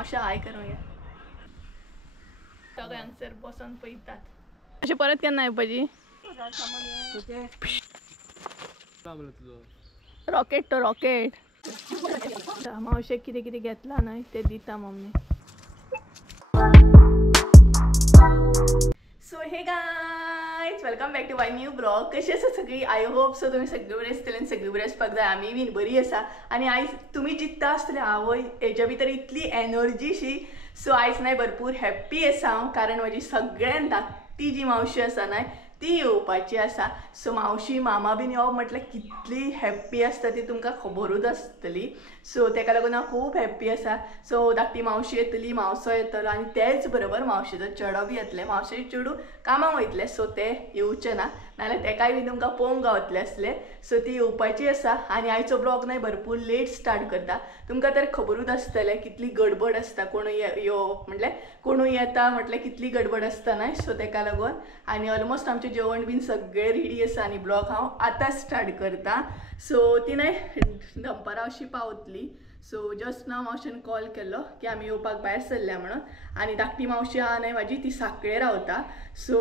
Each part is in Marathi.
मावशा हाय करूया सगळ्यांसर बसून पळयतात अशें परत केन्ना येवपाची रॉकेट तो रॉकेट मावशेक कितें कितें घेतला न्हय ते दिता mummy so hey guys welcome back to my new blog कशी आसा सगळी आय होप सो तुम्ही सगळे बरे आसतले आनी सगळी बरे आसपाक जाय आमी बीन बरी आसा आनी आयज तुमी चित्ता आसतले आवय हेच्या भितर इतली एनर्जीशी सो आयज न्हय भरपूर हॅप्पी आसा हांव कारण म्हजी सगळ्यान धाकटी जी मावशी आसा न्हय ती येवपाची आसा सो मावशी मामा बीन येवप म्हटल्यार कितली हॅप्पी आसता ती तुमकां खबरूच आसतली सो तेका लागून हांव खूब हॅप्पी आसा सो धाकटी मावशी येतली मावसो येतलो आनी तेच बरोबर मावशेचो चेडो बी येतले मावशेचे चेडू कामाक वयतले सो ते येवचे ना नाल्यार तेकाय बी तुमकां पळोवंक गावतले आसले सो ती येवपाची आसा आनी आयचो ब्लॉग न्हय भरपूर लेट स्टार्ट करता तुमकां तर खबरूच आसतलें कितली गडबड आसता कोणूय येवप म्हटल्यार कोणूय येता म्हटल्यार कितली गडबड आसता न्हय सो तेका लागून आनी ऑलमोस्ट आमचें जेवण बीन सगळें रेडी आसा आनी ब्लॉग हांव आतां स्टार्ट करता सो ती न्हय दनपारां अशी पावतली सो जस्ट नाव मावशेन कॉल केल्लो की आमी येवपाक भायर सरल्या म्हणून आनी धाकटी मावशी आहा न्हय म्हाजी ती सांकळे रावता सो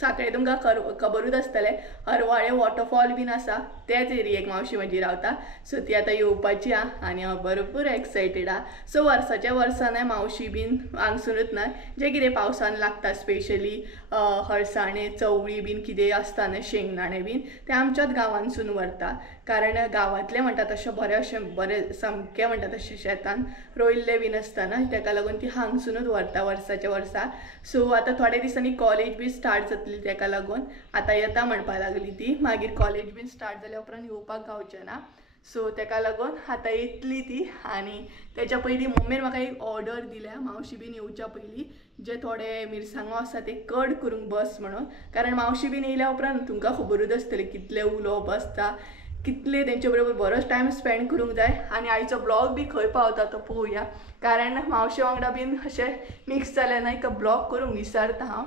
सांकळे तुमकां खबरूच आसतलें हरवाळे वॉटरफॉल बीन आसा तेच एरियेक मावशी म्हजी रावता सो ती आतां येवपाची आहा आनी हांव भरपूर एक्सायटेड आहा सो वर्साच्या वर्सान मावशी बीन हांगसरूच न्हय जें कितें पावसान लागता स्पेशली हळसाणे चवळी बीन कितें आसता न्हय शेंगदाणे बीन ते आमच्याच गांवांतसून व्हरता कारण गांवांतले म्हणटा तशें बरें सामकें म्हणटा तशें शेतान रोयल्ले बीन आसता न्हय तेका लागून ती हांगसूनच व्हरता वर्साच्या वर्सा सो आतां थोड्या दिसांनी कॉलेज बी स्टार्ट जातली तेका लागून आतां येता म्हणपा लागली ती मागीर कॉलेज बीन स्टार्ट जाल्या उपरांत येवपाक गावचें ना सो तेका लागून आतां येतली ती आनी तेच्या पयलीं मम्मीन म्हाका एक ऑर्डर दिल्या मावशी बीन येवच्या पयलीं जे थोडे मिरसांगो आसा ते कट करूंक बस म्हणून कारण मावशी बीन येयल्या उपरांत तुमकां खबरूच आसतलें कितले उलोवप आसता कितले तेंचे बरोबर बरोच टायम स्पेंड करूंक जाय आनी आयचो ब्लॉग बी खंय पावता तो पळोवया कारण मावशे वांगडा बीन अशें मिक्स जालें ना एक ब्लॉग करूंक विसरता हांव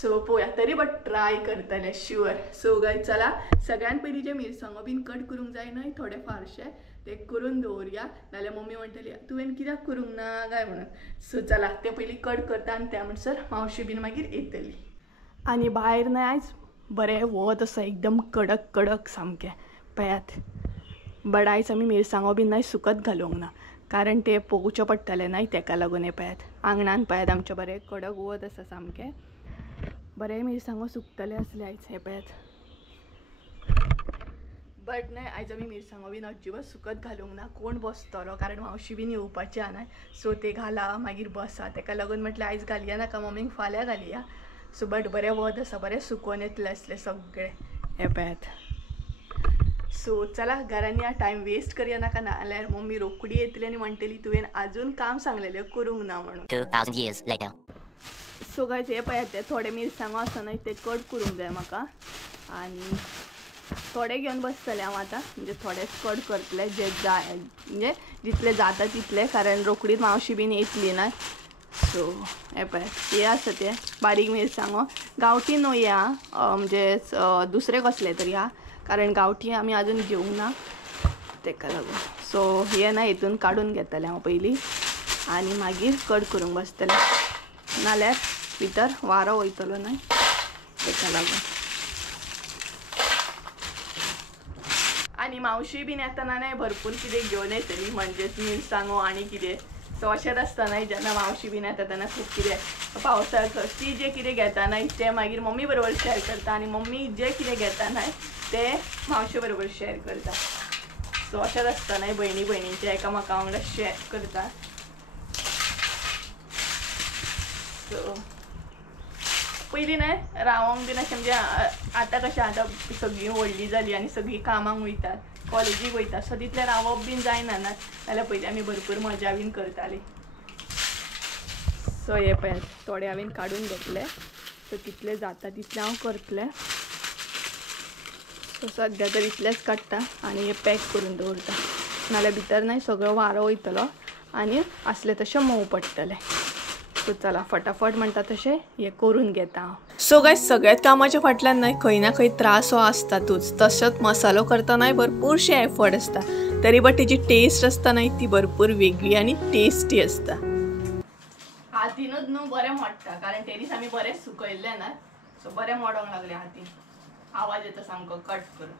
सो पळोवया तरी बट ट्राय करतलें शुअर सो गाय चला सगळ्यान पयलीं जे मिरसांगो बीन कट करूंक जाय न्हय थोडे फारशे ते करून दवरया नाल्यार मम्मी म्हणटली तुवें कित्याक करूंक ना काय म्हणून सो चला ते पयलीं कट करता आनी त्या म्हणसर मावशी बीन मागीर येतली आनी भायर न्हय आयज बरें वत आसा एकदम कडक कडक सामकें पळयात बट आयज आमी मिरसांगो बीन न्हय सुकत घालूंक ना कारण ते पोवचें पडटलें न्हय तेका लागून हे पळयात आंगणान पळयात आमचें बरें कडक वत आसा सामकें बरे मिरसांगो सुकतले आसले आयज हे पळयात बट न्हय आयज आमी मिरसांगो बीन अजिबात सुकत घालूंक ना कोण बसतलो कारण मावशी बीन येवपाची आहा न्हय सो ते घाला मागीर बसा तेका लागून म्हटलें आयज घालया नाका मम्मीक फाल्यां घालया सो बट बरें वत आसा बरें सुकोवन येतले आसले सगळे हे पळयात सो चला घरांनी टायम वेस्ट करया नाका नाल्यार मम्मी रोखडी येतली आनी म्हणटली तुवें आजून काम सांगलेलें करूंक ना म्हणून 2000 years later सो गायज हे पळयात ते थोडे मिरसांगो आसा न्हय ते कट करूंक जाय म्हाका आनी थोडे घेवन बसतलें हांव आतां म्हणजे थोडेच कट करतले जे जाय म्हणजे जितले जाता तितले कारण रोखडीच मावशी बीन येतली ना सो हे पळयात हे आसा ते बारीक मिरसांगो गांवठी न्हय आहा म्हणजे दुसरे कसले तरी आहा कारण गांवठी आमी आजून घेवंक ना तेका लागून सो हे ना हितून काडून घेतलें हांव पयलीं आनी मागीर कट करूंक बसतलें नाल्यार भितर वारो वयतलो न्हय तेका लागून आनी मावशी बीन येतना न्हय भरपूर कितें घेवन येतली म्हणजेच मिरसांगो आनी कितें सो अशेंच आसता न्हय जेन्ना मावशी बीन येता तेन्ना खूब कितें पावसाक ती जें कितें घेता न्हय तें मागीर मम्मी बरोबर शेअर करता आनी मम्मी जें कितें घेता न्हय तें मावशे बरोबर शेअर करता सो अशेंच आसता न्हय भयणी भयणींचे एकामेका वांगडा शेअर करता सो पयलीं न्हय रावोंक बीन अशें म्हणजे आतां कशें आतां सगळीं व्हडलीं जालीं आनी सगळीं कामाक वयतात कॉलेजीक वयता सो तितलें रावप बीन जायना नाल्यार पयलीं आमी भरपूर मजा बीन करतालीं सो हे पळयात थोडे हांवें काडून घेतले सो कितले जाता तितले हांव करतलें सो सद्या तर इतलेच काडटा आनी हे पॅक करून दवरता नाल्यार भितर न्हय सगळो वारो वयतलो आनी आसले तशें मोव पडटलें सो चला फटाफट म्हणटा तशें हे करून घेता हांव सो गायज सगळ्यात कामाच्या फाटल्यान न्हय खंय ना खंय त्रास हो आसतातूच तसोच मसालो करतना भरपूरशे एफर्ट आसता तरी बट तेजी टेस्ट आसता न्हय ती भरपूर वेगळी आनी टेस्टी आसता हातीनच न्हू बरें मोडटा कारण टेनीस आमी बरेच सुकयल्ले ना सो बरें मोडोंक लागले हातीन आवाज येता सामको कट करून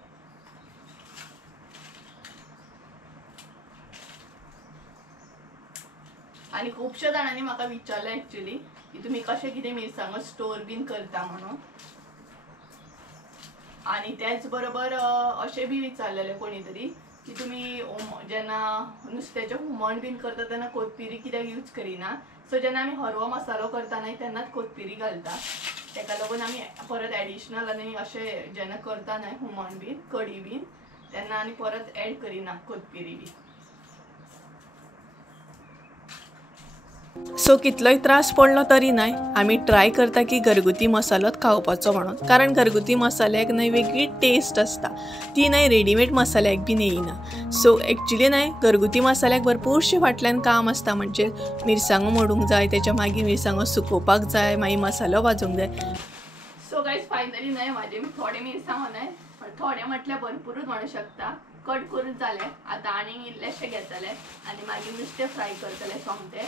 आणि खूपशा जाणांनी म्हाका विचारलं एक्चुअली की तुम्ही कशे कितें मिरसांगो स्टोर बीन करता म्हणून आणि त्याच बरोबर अशें बी विचारलेले कोणी तरी की तुम्ही जेन्ना नुस्त्याचें हुमण बीन करता तेन्ना कोथमिरी कित्याक यूज करिना सो जेन्ना आमी हरवो मसालो करता न्हय तेन्नाच कोथमिरी घालता तेका लागून आमी परत एडिशनल आनी अशें जेन्ना करता न्हय हुमण बीन कडी बीन तेन्ना आनी परत एड करिना कोथमिरी बी सो कितलोय त्रास पडलो तरी नाही आम्ही ट्राय करता की घरगुती मसालोच खावपाचो म्हणून कारण घरगुती मसाल्याक न्हय वेगळी टेस्ट असता ती न्हय रेडीमेड मसाल्याक बीन येयना सो एक्चुअली न्हय घरगुती मसाल्याक भरपूरशे फाटल्यान काम असता म्हणजे मिरसांगो मोडूंक जाय त्याच्या मागीर मिरसांगो सुकोवपाक जाय मागीर मसालो भाजूंक जाय सो गायज फायनली न्हय म्हाजे थोडे मिरसांगो न्हय थोडे म्हटल्यार भरपूरच म्हणू शकता कट करून जाले आता आनी इल्लेशे घेतले आनी मागीर नुस्तें फ्राय करतले सोमते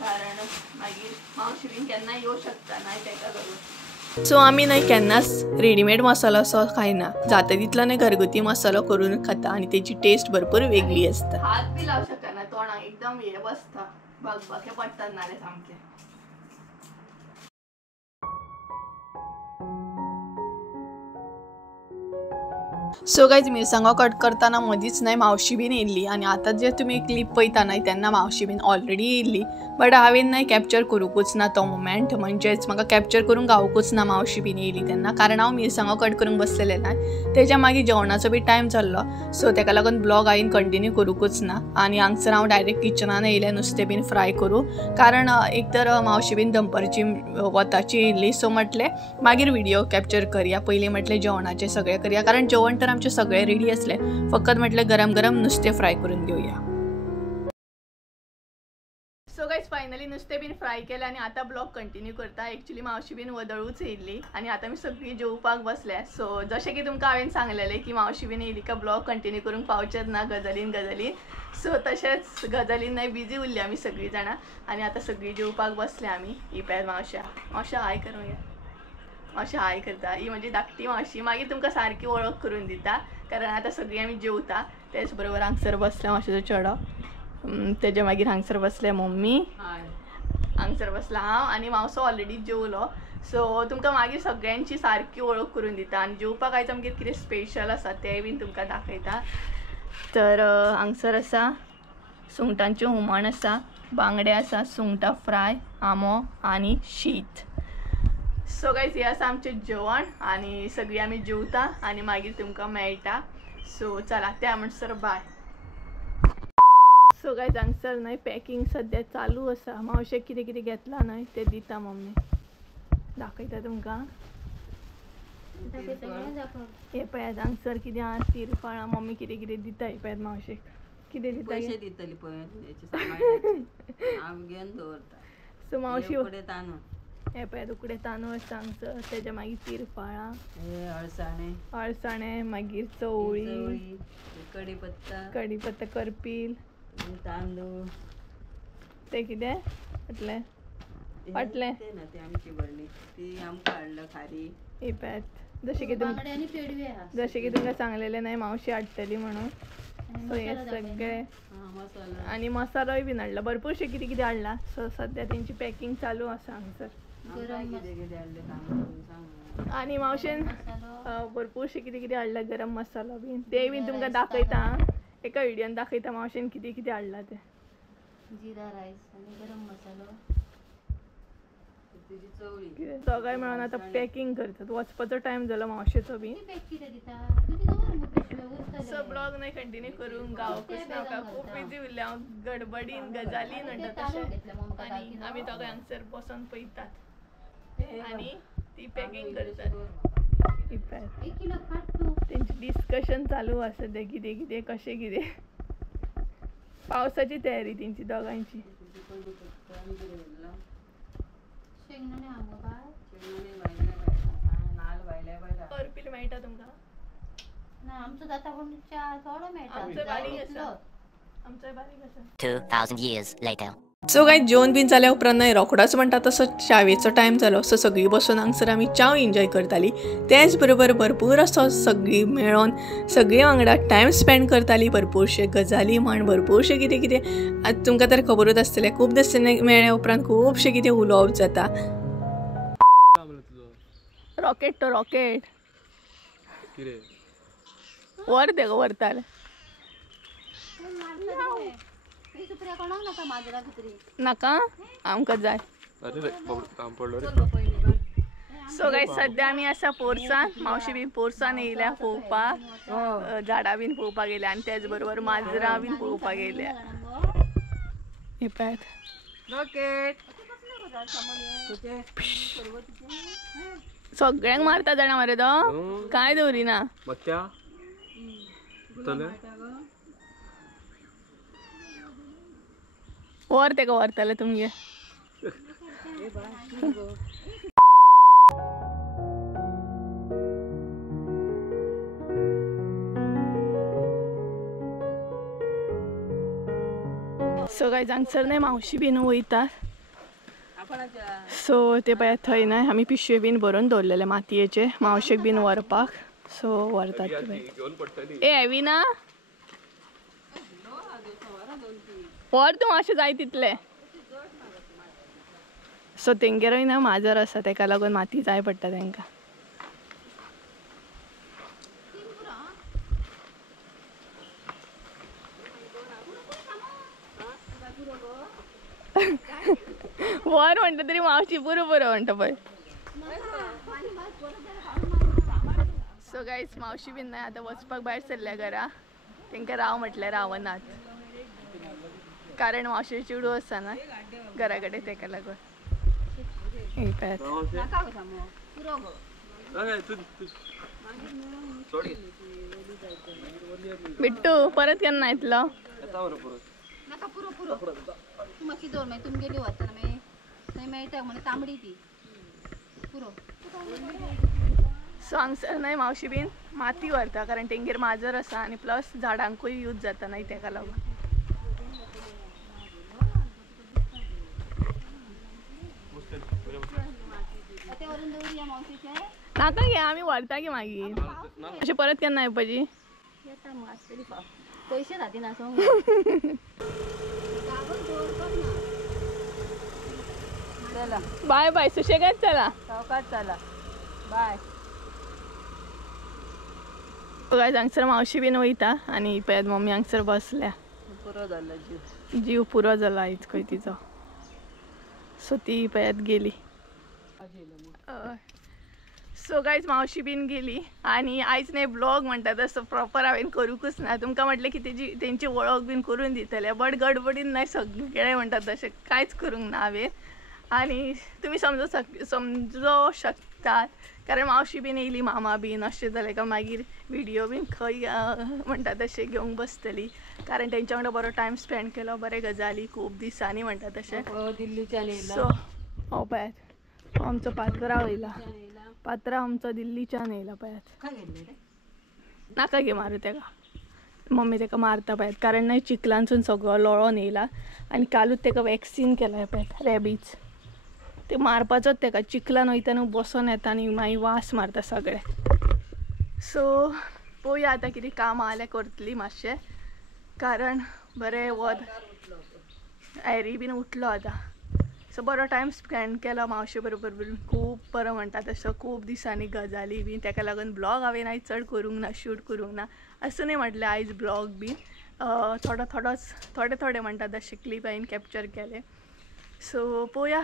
कारण मागीर मावशी बीन केन्ना येवं शकता न्हय तेका लागून सो आमी न्हय केन्नाच रेडीमेड मसालो असो खायना जाता तितलो न्हय घरगुती मसालो करून खाता आनी तेची टेस्ट भरपूर वेगळी आसता हात बी लावं शकना तोंडाक एकदम हे बसता बगबगे पडटा नाले सामके सो गायज मिरसांगो कट करताना मदींच न्हय मावशी बीन येयल्ली आनी आतां जे तुमी क्लिप पळयता न्हय तेन्ना मावशी बीन ऑलरेडी येयल्ली बट हांवें न्हय कॅप्चर करूंकूच ना तो मोमेंट म्हणजेच म्हाका कॅप्चर करूंक गावूंकूच ना मावशी बीन येयली तेन्ना कारण हांव मिरसांगो कट करूंक बसलेलें न्हय तेच्या मागीर जेवणाचो बी टायम जाल्लो सो तेका लागून ब्लॉग हांवें कंटिन्यू करूंकूच ना आनी हांगसर हांव डायरेक्ट किचनान येयलें नुस्तें बीन फ्राय करूं कारण एक तर मावशी बीन दनपारची वताची येयल्ली सो म्हटलें मागीर व्हिडिओ कॅप्चर करया पयलीं म्हटलें जेवणाचें सगळें करया कारण जेवण तर आमचे सगळे रेडी असले फकत म्हटलें गरम गरम नुस्तें फ्राय करून घेवया सो गायज फायनली नुस्तें बीन फ्राय केलें आनी आतां ब्लॉग कंटिन्यू करता एक्चुअली मावशी बीन वदळूच येयल्ली आनी आतां आमी सगळीं जेवपाक बसल्या सो जशें की तुमकां हांवें सांगलेलें की मावशी बीन येयली काय ब्लॉग कंटिन्यू करूंक पावचेच ना गजालीन सो तशेंच गजालीन न्हय बिजी उरली आमी सगळीं जाणां आनी आतां सगळीं जेवपाक बसल्या आमी ही पळय मावशा हाय करूंक मावशी हाय करता ही म्हणजे धाकटी मावशी मागीर तुमकां सारकी वळख करून दिता कारण आतां सगळीं आमी जेवता तेच बरोबर हांगसर बसल्या मावशेचो चेडो तेजे मागीर हांगसर बसले मम्मी हांगसर बसला हांव आनी मावसो ऑलरेडी जेवलो सो तुमकां मागीर सगळ्यांची सारकी वळख करून दिता आनी जेवपाक आयज आमगेर कितें स्पेशल आसा तें बीन तुमकां दाखयता तर हांगसर आसा सुंगटांचें हुमण आसा बांगडे आसा सुंगटां फ्राय आंबो आनी शीत सो गायज हे आसा आमचें जेवण आनी सगळीं आमी जेवता आनी मागीर तुमकां मेळटा सो चला त्या म्हणसर बाय सो गायज हांगसर न्हय पॅकींग सद्या चालू आसा मावशेक कितें कितें घेतलां न्हय तें दिता मम्मी दाखयता तुमकां हे पळयात हांगसर कितें आहा तिरफळां मम्मी कितें कितें दिता हे पळयात मावशेक कितें दिता पैसे दितली पळय हांव घेवन दवरता सो मावशी हे पळयात उकडे तांदूळ आसा हांगसर तेच्या मागीर तिरफळां अळसाणे मागीर चवळी कढीपत्ता करपील तांदूळ ते कितें फाटलें ती आमची भरणी ती आमकां हाडलं खारी हे पळयात जशें की तुमकां सांगलेलें न्हय मावशी हाडटली म्हणून सो हे सगळे आनी मसालोय बीन हाडला भरपूरशे कितें कितें हाडला सो सद्या तेंची पॅकींग चालू आसा हांगसर आनी मावशेन भरपूरशे कितें कितें हाडला गरम मसालो बीन ते बीन तुमकां दाखयता एका व्हिडियोन दाखयता मावशेन कितें कितें हाडला तें जीरा राईस आणि गरम मसालो सगळें मेळून आतां पॅकींग करतात वचपाचो टायम जालो मावशेचो बीन सो ब्लॉग न्हय कंटिन्यू करूंक गावकूच नाका खूब बिजी उरलें हांव गडबडीन गजालीन म्हणटा तशें आनी आमी दोगांय हांगसर बसून पळयतात आनी ती पॅकींग करतात तेंची डिस्कशन चालू आसा तें कितें कितें कशें कितें पावसाची तयारी तेंची दोगांयची करपील मेळटा तुमकां ना आमचो जाता पण थोडो मेळटा आमचो बारीक आसा 2000 years later सो काय जेवण बीन जाल्या उपरांत न्हय रोखडोच म्हणटा तसो च्यावेचो टायम जालो. सो सगळीं बसून हांगसर आमी च्या एन्जॉय करताली. तेच बरोबर भरपूर असो सगळीं मेळोन सगळीं वांगडा टायम स्पेंड करताली. भरपूरशे गजाली म्हण भरपूरशे कितें कितें आतां तुमकां तर खबरूच आसतलें खूब दीस मेळ्ळ्या उपरांत खुबशें कितें उलोवप जाता. रॉकेट तो रॉकेट वर ते व्हरताले नाका आमकां जाय. सो गायज सद्या आमी आसा पोरसान. मावशी बीन पोरसान येयल्या पळोवपाक. झाडां बीन पळोवपाक गेल्या आनी तेच बरोबर माजरां बीन पळोवपाक गेल्या. हे पळयात रॉकेट सगळ्यांक मारता जाणा मरे तो काय दवरिना. वर तेका व्हरतले तुमगे. सो गायज हांगसर न्हय मावशी बीन वयतात. सो ते पळय थंय न्हय आमी पिशवे बीन भरून दवरलेले मातयेचे मावशेक बीन व्हरपाक. सो व्हरतात ए हेवी ना व्हर तूं अशें जाय तितले. सो तेंगेरूय ना माजर आसा तेका लागून माती जाय पडटा तेंकां. वर म्हणटा तरी मावशी पुरो पुरो म्हणटा पळय. सो गायज मावशी बीन न्हय आतां वचपाक भायर सरल्या घरा. तेंकां राव म्हटल्यार रावनात कारण मावशे चिडू आसा ना घरा कडेन तेका लागून. बिट्टू परत केन्ना येतलो. मातशी दवर मागीर तुमी गेली वतना मागीर थंय मेळटा म्हणून तांबडी ती पुरो. सो हांगसर न्हय मावशी बीन माती व्हरता कारण तेंगेर माजर आसा आनी प्लस झाडांकूय यूज जाता न्हय तेका लागून. नाका गे आमी व्हरता गे मागीर. अशें परत केन्ना येवपाची. पयशे खातीर चला बाय बाय सुशेगाद चला सावकाश चला बाय. गायज हांगसर मावशी बीन वयता आनी पळयात मम्मी हांगसर बसल्या. पुरो जाला जीव जीव पुरो जाला आयज खंय तिचो. सो ती पळयात गेली. सो गायज मावशी बीन गेली आनी आयज न्हय ब्लॉग म्हणटा तसो प्रॉपर हांवें करूंकूच ना. तुमकां म्हटलें की तेंची वळख बीन करून दितले बट गडबडीन न्हय सगळें म्हणटा तशें कांयच करूंक ना हांवें. आनी तुमी समजो शकतात कारण मावशी बीन येयली मामा बीन अशें जालें काय मागीर व्हिडियो बीन खंय म्हणटा तशें घेवंक बसतली कारण तेंच्या वांगडा बरो टायम स्पेंड केलो बरे गजाली खूब दिसांनी म्हणटा तशें. दिल्लीच्यान सो हो पळयात आमचो पात्रांव येयला. पात्रांव आमचो दिल्लीच्यान येयला पळयात. नाका गे मारू तेका. मम्मी तेका मारता पळयात कारण न्हय चिखलांसून सगळो लोळोन येयला आनी कालूच तेका वॅक्सीन केला पळयात रॅबीज. ते मारपाचोच तेका चिखलान वयता न्हू बसोन येता आनी मागीर वास मारता सगळे. सो पळोवया आतां कितें काम आल्यार करतली मातशें कारण बरें वद एरी बीन उठलो आतां. सो बरो टायम स्पेंड केलो मावशे बरोबर बीन खूब बरो म्हणटा तसो खूब दिसांनी गजाली बीन तेका लागून ब्लॉग हांवें आयज चड करूंक ना शूट करूंक ना. असं नाही म्हटलें आयज ब्लॉग बीन थोडे म्हणटा तशें क्लिप हांवें कॅप्चर केले. सो पळोवया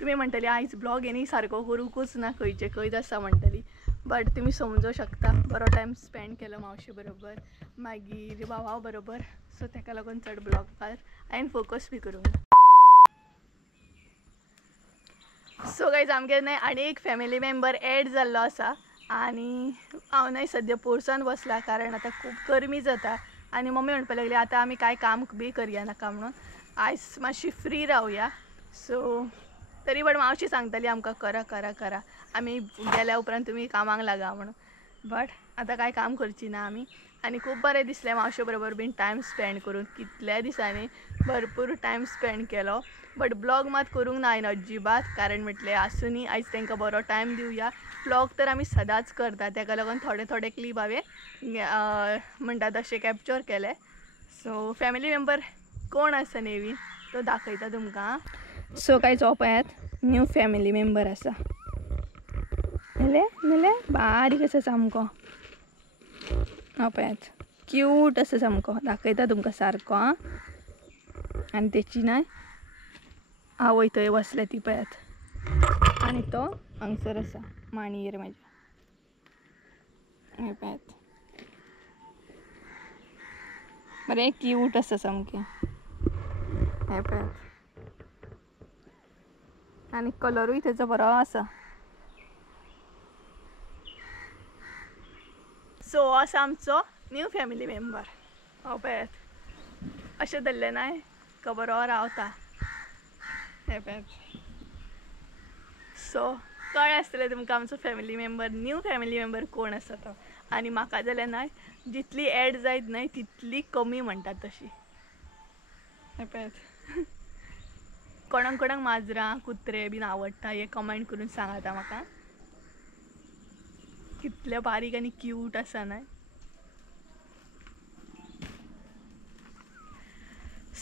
तुमी म्हणटली आयज ब्लॉग हेणी सारको करूंकूच ना खंयचे खंयच आसा म्हणटली बट तुमी समजूं शकता बरो टायम स्पेंड केलो मावशे बरोबर मागीर भावा बरोबर. सो तेका लागून चड ब्लॉगार हांवें फोकस बी करूंक ना. सो गायज आमगे न्हय आनी एक फॅमिली मेंबर एड जाल्लो आसा आनी हांव न्हय सद्या पोरसान बसला कारण आतां खूब गरमी जाता आनी मम्मी म्हणपाक लागली आतां आमी कांय काम बी करया नाका म्हणून आयज मातशी फ्री रावया. सो तरी बट मावशी सांगताली आमकां करा करा करा आमी गेल्या उपरांत तुमी कामाक लागा म्हणून बट आतां कांय काम करची ना आमी आणि खूप बरें दिसलें मावशे बरोबर बीन टायम स्पेंड करून. कितल्या दिसांनी भरपूर टायम स्पेंड केलो. बट ब्लॉग मात करूंक ना हांवें अजिबात, कारण म्हटलें आसुनी आयज तांकां बरो टायम दिवया. ब्लॉग तर आमी सदांच करता, ताका लागून थोडे थोडे क्लिप हांवें म्हणटा तशें कॅप्चर केले. सो फॅमिली मेंबर कोण आसा नेवीन तो दाखयता तुमकां. सो कांयच हो पळयात न्यू फॅमिली मेंबर आसा. नाल्या बारीक आसा सामको. हो पळयात क्यूट आसा सामको. दाखयता तुमकां सारको आं. आनी तेची ना आवय थंय बसल्या ती पळयात. आनी तो हांगसर आसा मांडयेर म्हाज्या. हे पळयात बरें क्यूट आसा सामकें. हे पळयात आनी कलरूय तेचो बरो आसा. सो हो आसा आमचो न्यू फॅमिली मेंबर. हो पळयात अशें धरलें नाय तो बरो रावता. हे पळयात. सो कळ्ळें आसतलें तुमकां आमचो family member new family member कोण आसा तो. आनी म्हाका जाल्यार न्हय जितली एड जायत न्हय तितली कमी म्हणटात तशी. हे पळयात कोणाक कोणाक माजरां कुत्रे बीन आवडटा हे कमेंट करून सांगात म्हाका. कितले बारीक आनी क्यूट आसा न्हय.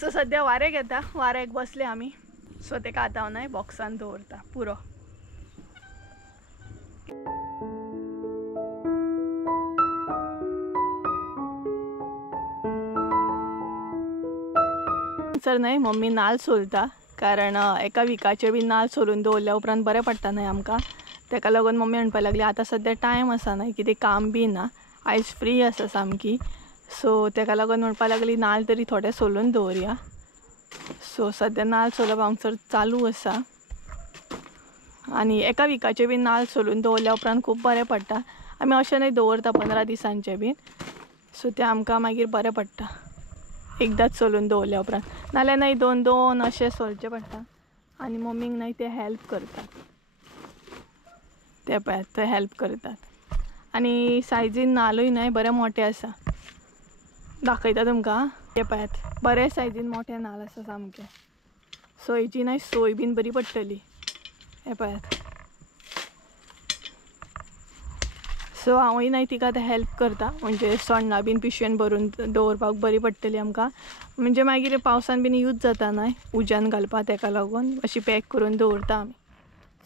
सो सद्या वारें घेता, वाऱ्याक बसले आमी. सो तेका आतां हांव न्हय बॉक्सान दवरता पुरो. सर न्हय मम्मी नाल्ल सोलता, कारण एका विकाचे बी नाल्ल सोलून दवरल्या उपरांत बरें पडटा न्हय आमकां. तेका लागून मम्मी म्हणपाक लागली आतां सद्या टायम आसा न्हय कितें काम बी ना, आयज फ्री आसा सामकी. सो तेका लागून म्हणपाक लागली नाल्ल तरी थोडे सोलून दवरया. सो सद्या नाल्ल सोलप हांगसर चालू आसा. आनी एका विकाचे बी नाल्ल सोलून दवरल्या उपरांत खूब बरें पडटा. आमी अशें न्हय दवरता 15 दिसांचे बीन. सो तें आमकां मागीर बरें पडटा एकदांच सोलून दवरल्या उपरांत. नाल्यार न्हय 2-2 अशें सोलचें पडटा. आनी मम्मीक न्हय ते हेल्प करतात. ते पळयात ते हेल्प करतात. आनी सायजीन नाल्लूय न्हय बरें मोठे आसा. दाखयता तुमकां. ते पळयात बरे सायजीन मोठे नाल्ल आसा सामके. सो हेची न्हय सोय बीन बरी पडटली. हे पळयात. सो हांवूय न्हय तिका आतां हेल्प करता, म्हणजे सोण्णां बीन पिशवेन भरून दवरपाक बरी पडटली आमकां. म्हणजे मागीर पावसान बीन यूज जाता न्हय उज्यान घालपाक, तेका लागून अशी पॅक करून दवरता आमी.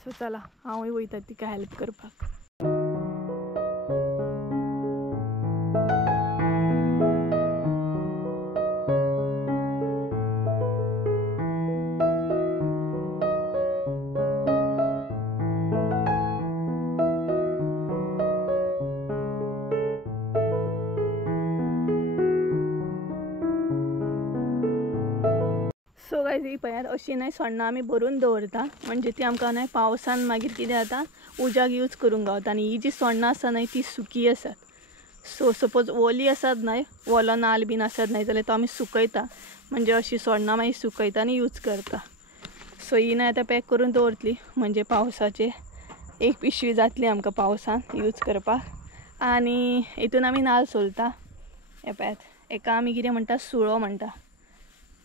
सो चला हांवूय वयता तिका हेल्प करपाक. सो गायज ही पळयात अशी न्हय सोण्णां आमी भरून दवरता, म्हणजे ती आमकां न्हय पावसान मागीर कितें जाता उज्याक यूज करूंक गावता. आनी ही जी सोण्णां आसा न्हय ती सुकी आसात. सो सपोज ओली आसात न्हय, ओलो नाल्ल बीन आसत न्हय जाल्यार तो आमी सुकयता. म्हणजे अशी सोण्णां मागीर सुकयता आनी यूज करता. सो ही न्हय आतां पॅक करून दवरतली, म्हणजे पावसाचे एक पिशवी जातली आमकां पावसान यूज करपाक. आनी हितून आमी नाल्ल सोलता. हे पळयात एका आमी कितें म्हणटा सुळो म्हणटा.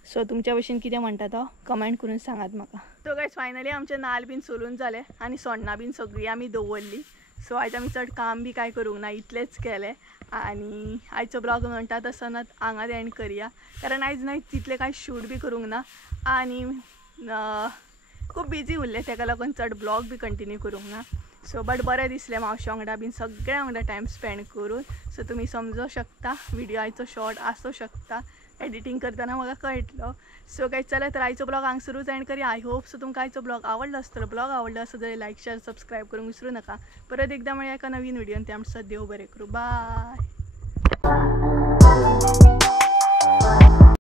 सो तुमच्या भशेन कितें म्हणटा तो कमेंट करून सांगात म्हाका. सो गायज फायनली आमचे नाल्ल बीन सोलून जाले आनी सोण्णां बीन सगळीं आमी दवरली. सो आयज आमी चड काम बी कांय करूंक ना, इतलेंच केलें. आनी आयचो ब्लॉग म्हणटा तसो ना हांगाच एंड करया, कारण आयज न्हय तितलें कांय शूट बी करूंक ना. आनी खूब बिजी उरलें, तेका लागून चड ब्लॉग बी कंटिन्यू करूंक ना. सो बट बरें दिसलें मावशे वांगडा बीन सगळ्या वांगडा टायम स्पेंड करून. सो तुमी समजूं शकता व्हिडिओ आयचो शॉर्ट आसूं शकता, एडिटींग करतना म्हाका कळटलो. सो काय चला तर आयचो ब्लॉग हांगसरूच एंड करूया. आय होप सो तुमकां आयचो ब्लॉग आवडलो आसतलो. ब्लॉग आवडलो आसत जाल्यार लायक शेअर सबस्क्राईब करूंक विसरूं नाका. परत एकदा मेळया एका नवीन व्हिडिओन. ते आमचं देव बरें करूं. बाय.